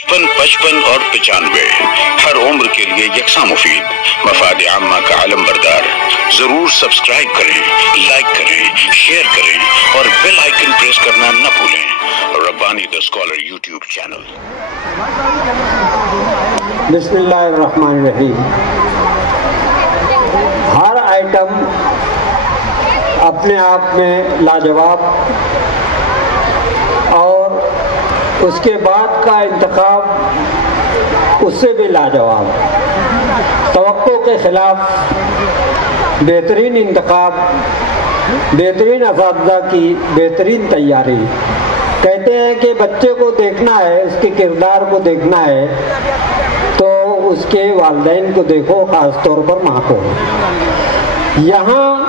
55 और 95 हर उम्र के लिए यकसा मुफीद, मफाद आम्मा का आलम बरदार। जरूर सब्सक्राइब करें, लाइक करें, शेयर करें और बेल आइकन प्रेस करना न भूलें। Rabbani the scholar YouTube channel. बिस्मिल्लाहिर्रहमानिर्रहीम। हर आइटम अपने आप में लाजवाब और उसके बाद का इंतखाब उससे भी लाजवाब। तवक्को के खिलाफ बेहतरीन इंतखाब, बेहतरीन असातिज़ा की बेहतरीन तैयारी। कहते हैं कि बच्चे को देखना है, उसके किरदार को देखना है तो उसके वालिदैन को देखो, ख़ास तौर पर माँ को। यहाँ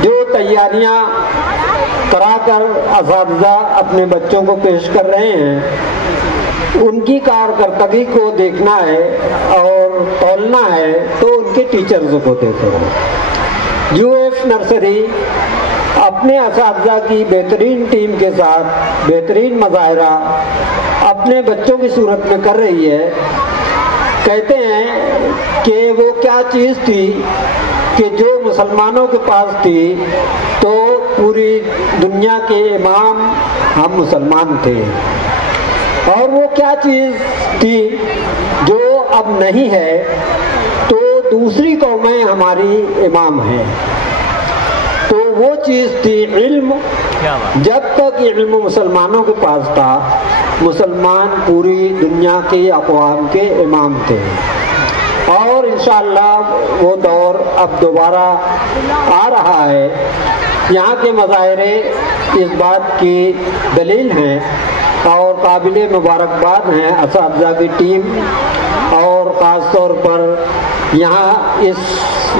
जो तैयारियाँ कराकर असातिज़ा अपने बच्चों को पेश कर रहे हैं, उनकी कारकर्दगी को देखना है और तौलना है तो उनके टीचर्स को देखो। यूएफ नर्सरी अपने असातिज़ा की बेहतरीन टीम के साथ बेहतरीन मुज़ाहरा अपने बच्चों की सूरत में कर रही है। कहते हैं कि वो क्या चीज़ थी कि जो मुसलमानों के पास थी तो पूरी दुनिया के इमाम हम मुसलमान थे, और वो क्या चीज़ थी जो अब नहीं है तो दूसरी कौमें हमारी इमाम हैं। तो वो चीज़ थी इल्म। जब तक इल्म मुसलमानों के पास था, मुसलमान पूरी दुनिया के अक़वाम के इमाम थे। और इंशाअल्लाह वो दौर अब दोबारा आ रहा है। यहाँ के मुज़ाहरे इस बात की दलील हैं और काबिले मुबारकबाद हैं असातिज़ा की टीम, और ख़ास तौर पर यहाँ इस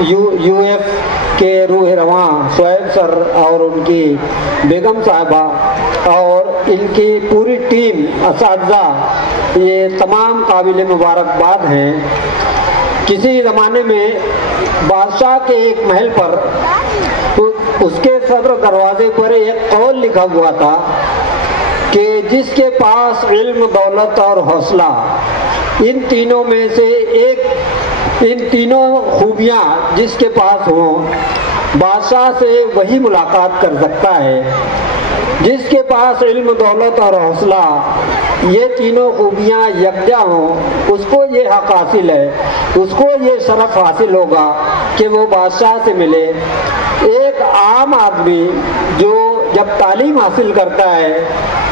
यूएफ के रूह रवां शोएब सर और उनकी बेगम साहिबा और इनकी पूरी टीम असातिज़ा, ये तमाम काबिले मुबारकबाद हैं। किसी ज़माने में बादशाह के एक महल पर उसके सदर दरवाजे पर एक कौल लिखा हुआ था कि जिसके पास इल्म, दौलत और हौसला, इन तीनों में से एक, इन तीनों खूबियाँ जिसके पास हों, बादशाह से वही मुलाकात कर सकता है। जिसके पास इल्म, दौलत और हौसला, ये तीनों खूबियाँ यकजा हों, उसको ये हक हासिल है, उसको ये शरफ हासिल होगा कि वो बादशाह से मिले। एक आम आदमी जो जब तालीम हासिल करता है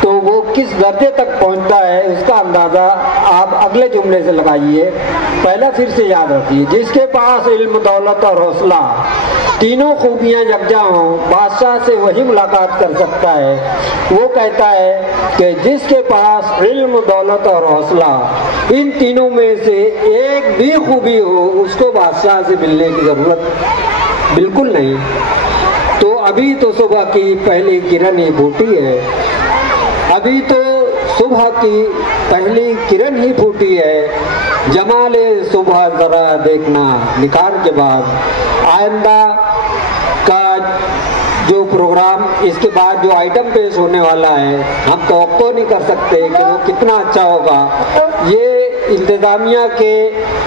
तो वो किस दर्जे तक पहुंचता है, उसका अंदाज़ा आप अगले जुमले से लगाइए। पहला फिर से याद रखिए, जिसके पास इल्म, दौलत और हौसला, तीनों खूबियाँ यकजा हों, बादशाह से वही मुलाकात कर सकता है। वो कहता है कि जिसके पास इल्म, दौलत और हौसला, इन तीनों में से एक भी खूबी हो, उसको बादशाह से मिलने की ज़रूरत बिल्कुल नहीं। तो अभी तो सुबह की पहली किरण ही फूटी है, अभी तो सुबह की पहली किरण ही फूटी है। जमाले सुबह ज़रा देखना निकार के बाद। आइंदा का जो प्रोग्राम, इसके बाद जो आइटम पेश होने वाला है, हम तवक्को नहीं कर सकते कि वो कितना अच्छा होगा। ये इंतज़ामिया के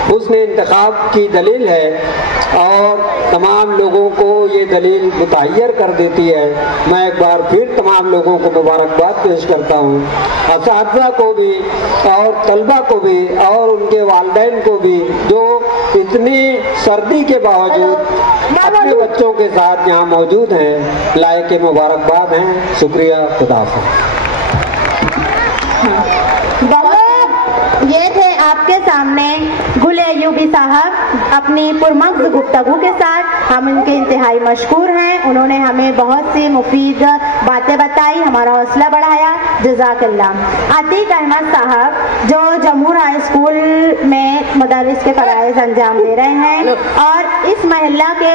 हुस्न इंतखाब की दलील है और तमाम लोगों को ये दलील मुतय्यर कर देती है। मैं एक बार फिर तमाम लोगों को मुबारकबाद पेश करता हूँ, असातिज़ा को भी और तलबा को भी और उनके वालिदैन को भी, जो इतनी सर्दी के बावजूद अपने बच्चों के साथ यहाँ मौजूद हैं। लायक मुबारकबाद हैं। शुक्रिया। खुदा हाफ़िज़। ये थे आपके सामने गुल अय्यूबी साहब अपनी पुरमग्ज़ गुफ्तगू के साथ। हम उनके इंतहाई मशकूर हैं। उन्होंने हमें बहुत सी मुफीद बातें बताई, हमारा हौसला बढ़ाया। जज़ाकल्लाह। अतीक अहमद साहब जो जमहूर हाई स्कूल में मदारिस के फराइज अंजाम दे रहे हैं और इस महिला के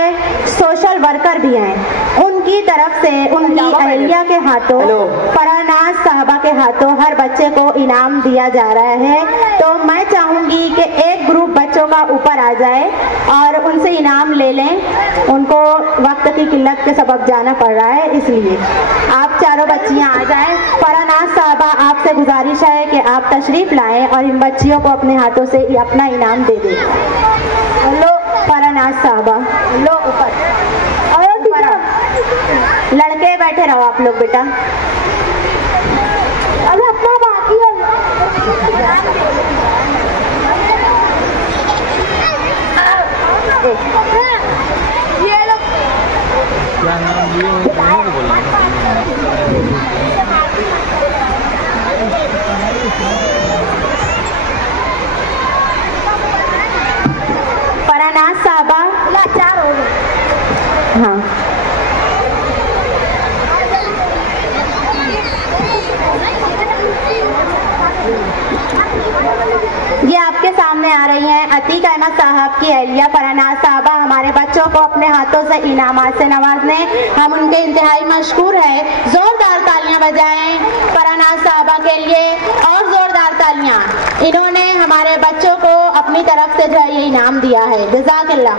सोशल वर्कर भी हैं। उनकी तरफ से उनकी अहलिया के हाथों, फरानाज साहबा के हाथों हर बच्चे को इनाम दिया जा रहा है। तो मैं चाहूंगी कि एक ग्रुप बच्चों का ऊपर आ जाए और उनसे इनाम ले लें। उनको वक्त की किल्लत के सबब जाना पड़ रहा है, इसलिए आप चारों बच्चियां आ जाएं। फरानाज साहबा, आपसे गुजारिश है कि आप तशरीफ लाएं और इन बच्चियों को अपने हाथों से अपना इनाम दे दें। लो फरानाज साहबा, लो ऊपर लड़के बैठे रहो आप लोग बेटा। अरे अपना बाकी है। ये लोग क्या नाम लिए को बोला। फरानाज साहबा लाचार हो गए। हाँ ये आपके सामने आ रही हैं अतीक अहमद साहब की अहलिया फरानाज साहबा। हमारे बच्चों को अपने हाथों से इनामात से नवाजने हम उनके इंतहाई मशकूर है। जोरदार तालियां बजाएं फरानाज साहबा के लिए और जोरदार तालियां। इन्होंने हमारे बच्चों को अपनी तरफ से जो है ये इनाम दिया है। जज़ाकल्लाह।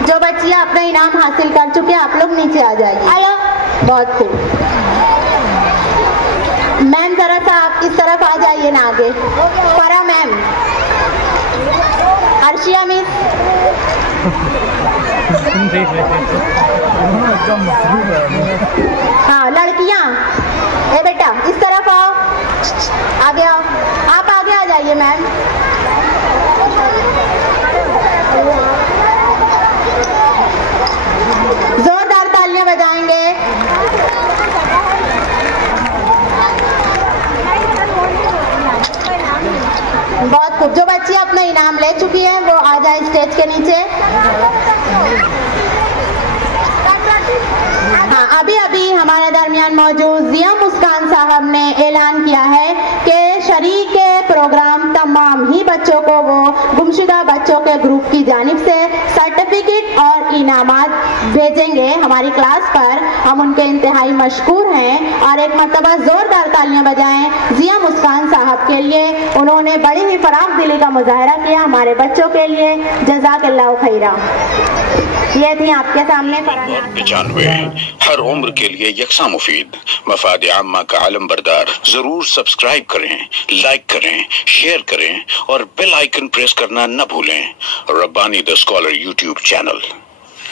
जो बच्चियां अपना इनाम हासिल कर चुके हैं आप लोग नीचे आ जाइए। बहुत खूब। मैम जरा सा आप इस तरफ आ जाइए ना आगे। फरा मैम, अर्शिया मिस, हाँ लड़कियां, ए बेटा इस तरफ आओ, आगे आओ, आप आगे आ जाइए मैम। जोरदार तालियां बजाएंगे। बहुत खूब। जो बच्ची अपना इनाम ले चुकी है वो आ जाए स्टेज के नीचे। हाँ अभी अभी हमारे दरमियान मौजूद जिया मुस्कान साहब ने ऐलान किया है कि शरीक प्रोग्राम तमाम ही बच्चों को वो गुमशुदा बच्चों के ग्रुप की जानिब से सर्टिफिकेट और इनामात भेजेंगे हमारी क्लास पर। हम उनके इंतहाई मशकूर हैं और एक मरतबा जोरदार तालियां बजाएं जिया मुस्कान साहब के लिए। उन्होंने बड़ी ही फराख दिली का मुजाहरा किया हमारे बच्चों के लिए। जज़ाकल्लाहु खैरा। ये थी आपके सामने 95 हर उम्र के लिए यकसा मुफीद मफाद आम्मा का आलम बरदार। जरूर सब्सक्राइब करें, लाइक करें, शेयर करें और बेल आइकन प्रेस करना न भूलें। Rabbani the scholar YouTube channel.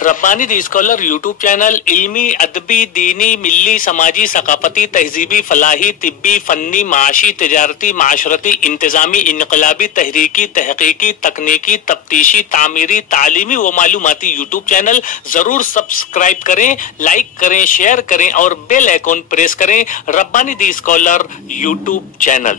Rabbani the scholar YouTube channel इल्मी, अदबी, दीनी, मिल्ली, समाजी, सकाफती, तहजीबी, फलाही, तिब्बी, फन्नी, माशी, तिजारती, माशरती, इंतजामी, इनकलाबी, तहरीकी, तहकीकी, तकनीकी, तफ्तीशी, तामीरी, तालीमी व मालूमाती यूट्यूब चैनल। जरूर सब्सक्राइब करें, लाइक करें, शेयर करें और बेल आइकन प्रेस करें। Rabbani the scholar YouTube channel.